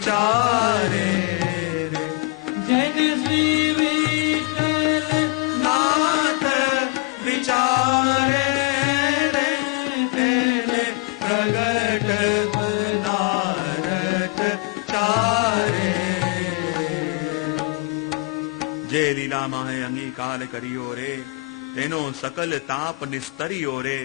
विचारे रे। जन श्री विठल नाथ विचारे रे, तेने प्रगट नारद चारे। जे लीला माहे अंगीकार करियो रे, तेनो सकल ताप निस्तरियो रे।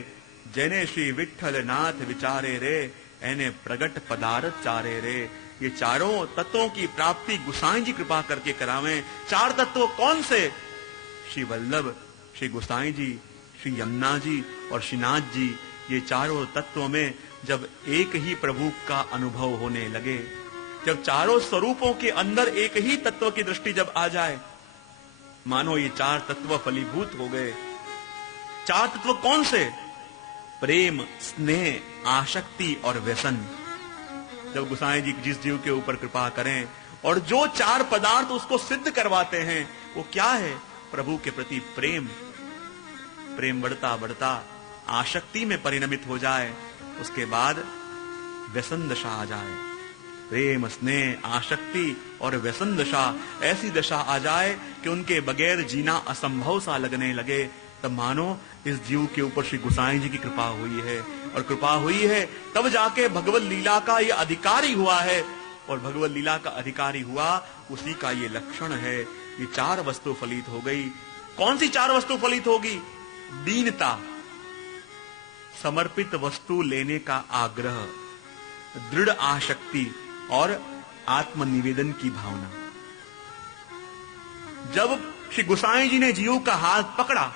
जेने श्री विठल नाथ विचारे रे, एने प्रगट पदार्थ चारे रे। ये चारों तत्वों की प्राप्ति गुसाई जी कृपा करके करावें। चार तत्व कौन से? श्री वल्लभ, श्री गुसाई जी, श्री यमुना जी और श्रीनाथ जी। ये चारों तत्वों में जब एक ही प्रभु का अनुभव होने लगे, जब चारों स्वरूपों के अंदर एक ही तत्व की दृष्टि जब आ जाए, मानो ये चार तत्व फलीभूत हो गए। चार तत्व कौन से? प्रेम, स्नेह, आसक्ति और व्यसन। जब गोसाई जी जिस जीव के ऊपर कृपा करें और जो चार पदार्थ उसको सिद्ध करवाते हैं, वो क्या है? प्रभु के प्रति प्रेम। प्रेम बढ़ता बढ़ता आसक्ति में परिणमित हो जाए, उसके बाद व्यसन दशा आ जाए। प्रेम, स्नेह, आसक्ति और व्यसन दशा, ऐसी दशा आ जाए कि उनके बगैर जीना असंभव सा लगने लगे। तब मानो इस जीव के ऊपर श्री गोसाई जी की कृपा हुई है, और कृपा हुई है तब जाके भगवत लीला का ये अधिकारी हुआ है, और भगवत लीला का अधिकारी हुआ उसी का ये लक्षण है। ये चार वस्तु फलित हो गई। कौन सी चार वस्तु फलित होगी? दीनता, समर्पित वस्तु लेने का आग्रह, दृढ़ आसक्ति और आत्मनिवेदन की भावना। जब श्री गोसाई जी ने जीव का हाथ पकड़ा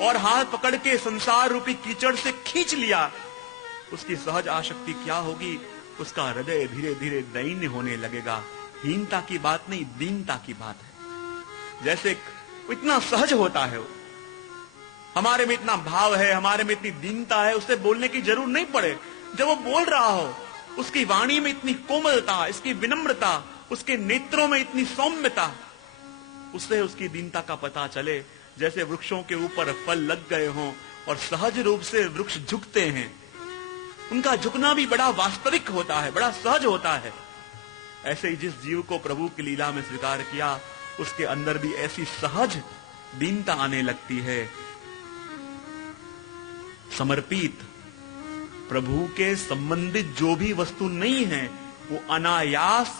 और हाथ पकड़ के संसार रूपी कीचड़ से खींच लिया, उसकी सहज आसक्ति क्या होगी? उसका हृदय धीरे धीरे दैन्य होने लगेगा। हीनता की बात नहीं, दीनता की बात है। जैसे इतना सहज होता है, हमारे में इतना भाव है, हमारे में इतनी दीनता है, उससे बोलने की जरूर नहीं पड़े। जब वो बोल रहा हो, उसकी वाणी में इतनी कोमलता, इसकी विनम्रता, उसके नेत्रों में इतनी सौम्यता, उससे उसकी दीनता का पता चले। जैसे वृक्षों के ऊपर फल लग गए हों और सहज रूप से वृक्ष झुकते हैं, उनका झुकना भी बड़ा वास्तविक होता है, बड़ा सहज होता है। ऐसे ही जिस जीव को प्रभु की लीला में स्वीकार किया, उसके अंदर भी ऐसी सहज दीनता आने लगती है। समर्पित, प्रभु के संबंधित जो भी वस्तु नहीं है, वो अनायास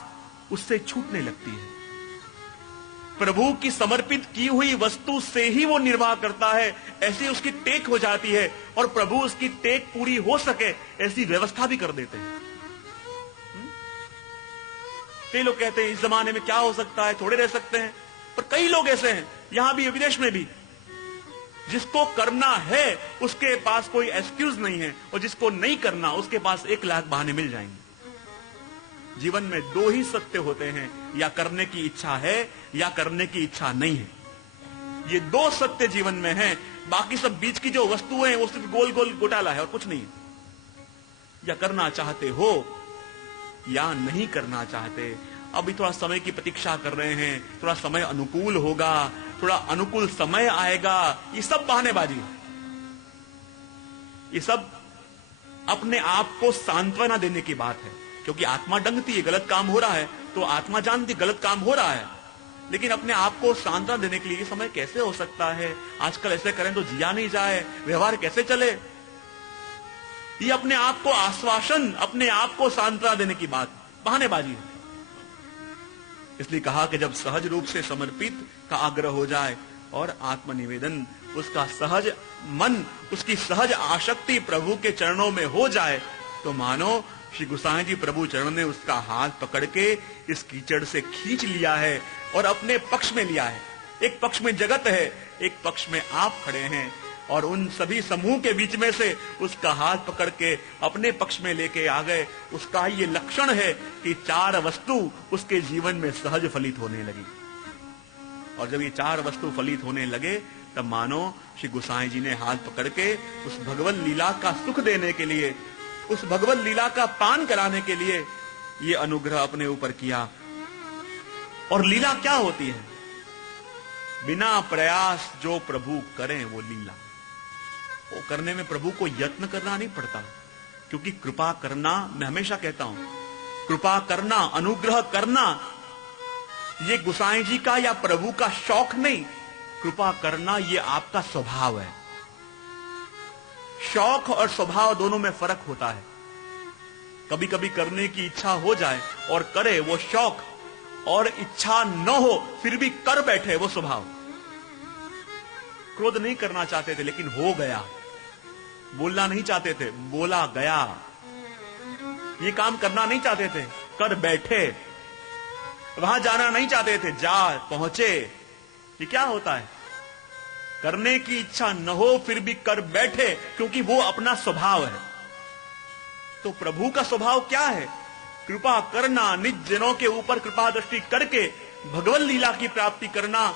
उससे छूटने लगती है। प्रभु की समर्पित की हुई वस्तु से ही वो निर्वाह करता है, ऐसी उसकी टेक हो जाती है, और प्रभु उसकी टेक पूरी हो सके ऐसी व्यवस्था भी कर देते हैं। कई लोग कहते हैं इस जमाने में क्या हो सकता है, थोड़े रह सकते हैं, पर कई लोग ऐसे हैं, यहां भी विदेश में भी, जिसको करना है उसके पास कोई एक्सक्यूज नहीं है, और जिसको नहीं करना उसके पास 1 लाख बहाने मिल जाएंगे। जीवन में 2 ही सत्य होते हैं, या करने की इच्छा है या करने की इच्छा नहीं है। ये 2 सत्य जीवन में हैं। बाकी सब बीच की जो वस्तुएं हैं वो सिर्फ गोल गोल घोटाला है और कुछ नहीं। या करना चाहते हो या नहीं करना चाहते। अभी थोड़ा समय की प्रतीक्षा कर रहे हैं, थोड़ा समय अनुकूल होगा, थोड़ा अनुकूल समय आएगा, ये सब बहानेबाजी है। ये सब अपने आप को सांत्वना देने की बात है, क्योंकि आत्मा डंगती है, गलत काम हो रहा है तो आत्मा जानती गलत काम हो रहा है, लेकिन अपने आप को सांत्वना देने के लिए ये समय कैसे हो सकता है, आजकल ऐसे करें तो जिया नहीं जाए, व्यवहार कैसे चले, ये अपने आप को आश्वासन, अपने आप को सांत्वना देने की बात बहानेबाजी है। इसलिए कहा कि जब सहज रूप से समर्पित का आग्रह हो जाए और आत्मनिवेदन, उसका सहज मन, उसकी सहज आसक्ति प्रभु के चरणों में हो जाए, तो मानो श्री गोसाई जी प्रभु चरण ने उसका हाथ पकड़ के इस कीचड़ से खींच लिया है और अपने पक्ष में लिया है। एक पक्ष में जगत है, एक पक्ष में आप खड़े हैं, और उन सभी समूह के बीच में से उसका हाथ पकड़ के अपने पक्ष में लेके आ गए। उसका ये लक्षण है कि 4 वस्तु उसके जीवन में सहज फलित होने लगी, और जब ये 4 वस्तु फलित होने लगे तब मानो श्री गोसाई जी ने हाथ पकड़ के उस भगवत लीला का सुख देने के लिए, उस भगवत लीला का पान कराने के लिए ये अनुग्रह अपने ऊपर किया। और लीला क्या होती है? बिना प्रयास जो प्रभु करें वो लीला। वो करने में प्रभु को यत्न करना नहीं पड़ता, क्योंकि कृपा करना, मैं हमेशा कहता हूं, कृपा करना, अनुग्रह करना, ये गुसाई जी का या प्रभु का शौक नहीं। कृपा करना ये आपका स्वभाव है। शौक और स्वभाव दोनों में फर्क होता है। कभी कभी करने की इच्छा हो जाए और करे, वो शौक, और इच्छा न हो फिर भी कर बैठे, वो स्वभाव। क्रोध नहीं करना चाहते थे लेकिन हो गया, बोलना नहीं चाहते थे, बोला गया, ये काम करना नहीं चाहते थे, कर बैठे, वहां जाना नहीं चाहते थे, जा पहुंचे। ये क्या होता है? करने की इच्छा न हो फिर भी कर बैठे, क्योंकि वो अपना स्वभाव है। तो प्रभु का स्वभाव क्या है? कृपा करना, निज जनों के ऊपर कृपा दृष्टि करके भगवत लीला की प्राप्ति करना।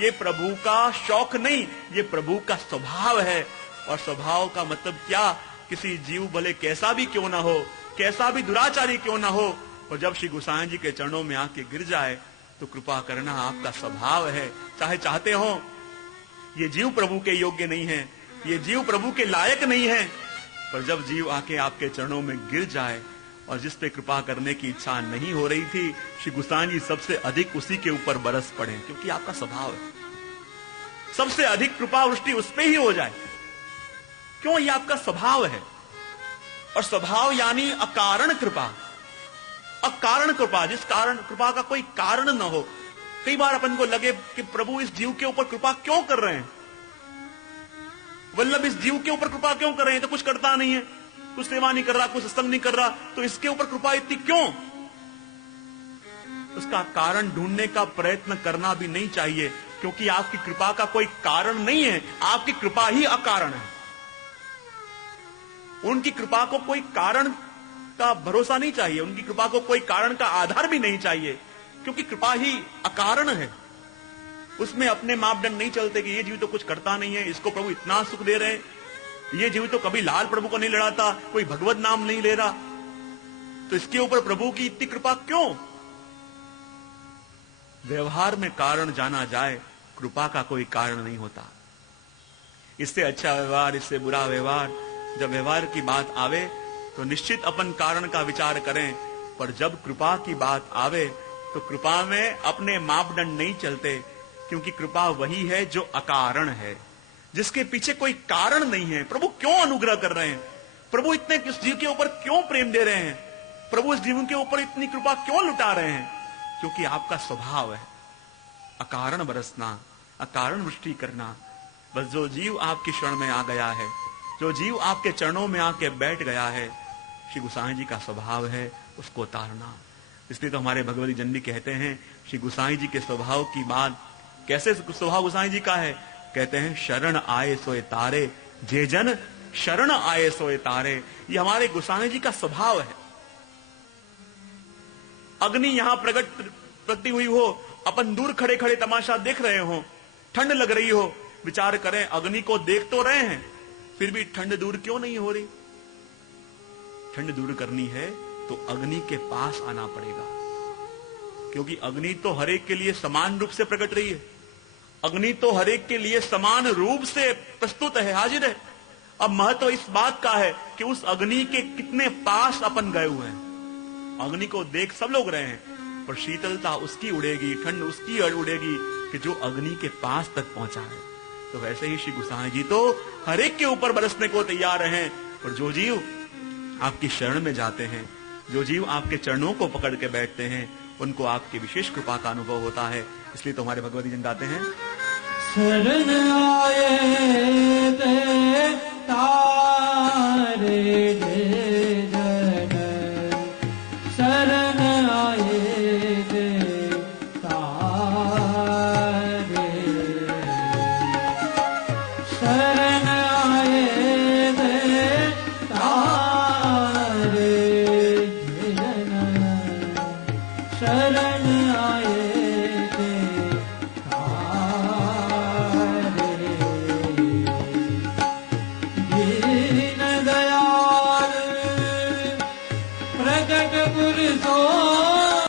ये प्रभु का शौक नहीं, ये प्रभु का स्वभाव है। और स्वभाव का मतलब क्या? किसी जीव भले कैसा भी क्यों ना हो, कैसा भी दुराचारी क्यों ना हो, और जब श्री गोसाई जी के चरणों में आके गिर जाए तो कृपा करना आपका स्वभाव है। चाहे चाहते हो ये जीव प्रभु के योग्य नहीं है, ये जीव प्रभु के लायक नहीं है, पर जब जीव आके आपके चरणों में गिर जाए और जिस पे कृपा करने की इच्छा नहीं हो रही थी, श्री गोसाई जी सबसे अधिक उसी के ऊपर बरस पड़े, क्योंकि आपका स्वभाव है। सबसे अधिक कृपा वृष्टि उस पे ही हो जाए, क्यों? ये आपका स्वभाव है। और स्वभाव यानी अकारण कृपा। अकारण कृपा, जिस कारण कृपा का कोई कारण न हो। कई बार अपन को लगे कि प्रभु इस जीव के ऊपर कृपा क्यों कर रहे हैं, वल्लभ इस जीव के ऊपर कृपा क्यों कर रहे हैं? तो कुछ करता नहीं है, कुछ सेवा नहीं कर रहा, कुछ सत्संग नहीं कर रहा, तो इसके ऊपर कृपा इतनी क्यों? उसका कारण ढूंढने का प्रयत्न करना भी नहीं चाहिए, क्योंकि आपकी कृपा का कोई कारण नहीं है, आपकी कृपा ही अकारण है। उनकी कृपा को कोई कारण का भरोसा नहीं चाहिए, उनकी कृपा को कोई कारण का आधार भी नहीं चाहिए, क्योंकि कृपा ही अकारण है। उसमें अपने मापदंड नहीं चलते कि ये जीव तो कुछ करता नहीं है, इसको प्रभु इतना सुख दे रहे हैं, ये जीव तो कभी लाल प्रभु को नहीं लड़ाता, कोई भगवत नाम नहीं ले रहा, तो इसके ऊपर प्रभु की इतनी कृपा क्यों? व्यवहार में कारण जाना जाए, कृपा का कोई कारण नहीं होता। इससे अच्छा व्यवहार, इससे बुरा व्यवहार, जब व्यवहार की बात आवे तो निश्चित अपन कारण का विचार करें, पर जब कृपा की बात आवे तो कृपा में अपने मापदंड नहीं चलते, क्योंकि कृपा वही है जो अकारण है, जिसके पीछे कोई कारण नहीं है। प्रभु क्यों अनुग्रह कर रहे हैं? प्रभु इतने इस जीव के ऊपर क्यों प्रेम दे रहे हैं? प्रभु इस जीव के ऊपर इतनी कृपा क्यों लुटा रहे हैं? क्योंकि आपका स्वभाव है अकारण बरसना, अकारण वृष्टि करना। बस जो जीव आपकी शरण में आ गया है, जो जीव आपके चरणों में आके बैठ गया है, श्री गोसाई जी का स्वभाव है उसको उतारना। इसलिए तो हमारे भगवती जन भी कहते हैं, श्री गोसाई जी के स्वभाव की बात, कैसे स्वभाव गोसाई जी का है? कहते हैं शरण आए सोए तारे, जे जन शरण आए सोए तारे। ये हमारे गोसाई जी का स्वभाव है। अग्नि यहां प्रगति हुई हो, अपन दूर खड़े खड़े तमाशा देख रहे हो, ठंड लग रही हो, विचार करें अग्नि को देख तो रहे हैं, फिर भी ठंड दूर क्यों नहीं हो रही? ठंड दूर करनी है तो अग्नि के पास आना पड़ेगा, क्योंकि अग्नि तो हर एक के लिए समान रूप से प्रकट रही है। अग्नि तो हर एक के लिए समान रूप से प्रस्तुत है, हाजिर है। अब महत्व इस बात का है कि उस अग्नि के कितने पास अपन गए हुए हैं। अग्नि को देख सब लोग रहे हैं, पर शीतलता उसकी उड़ेगी, ठंड उसकी उड़ेगी कि जो अग्नि के पास तक पहुंचा है। तो वैसे ही श्री गोसाई जी तो हर एक के ऊपर बरसने को तैयार हैं, और जो जीव आपकी शरण में जाते हैं, जो जीव आपके चरणों को पकड़ के बैठते हैं, उनको आपकी विशेष कृपा का अनुभव होता है। इसलिए तो हमारे भगवती जन गाते हैं, शरण आए